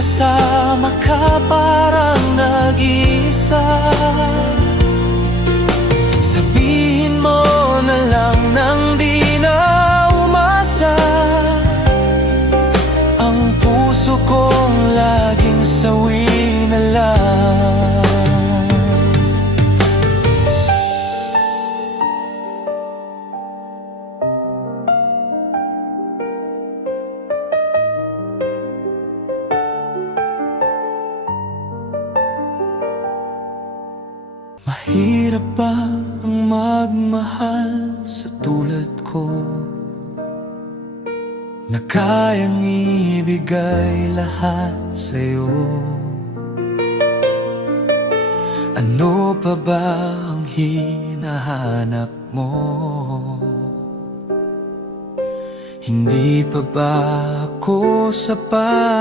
kasama ka parang nag-iisa. Sabihin mo na lang nang di na umasa. Ang puso kong laging sawi na lang. Mahirap ba ang magmahal sa tulad ko, na kayang ibigay lahat sa'yo? Ano pa ba ang hinahanap mo? Hindi pa ba ako sapat?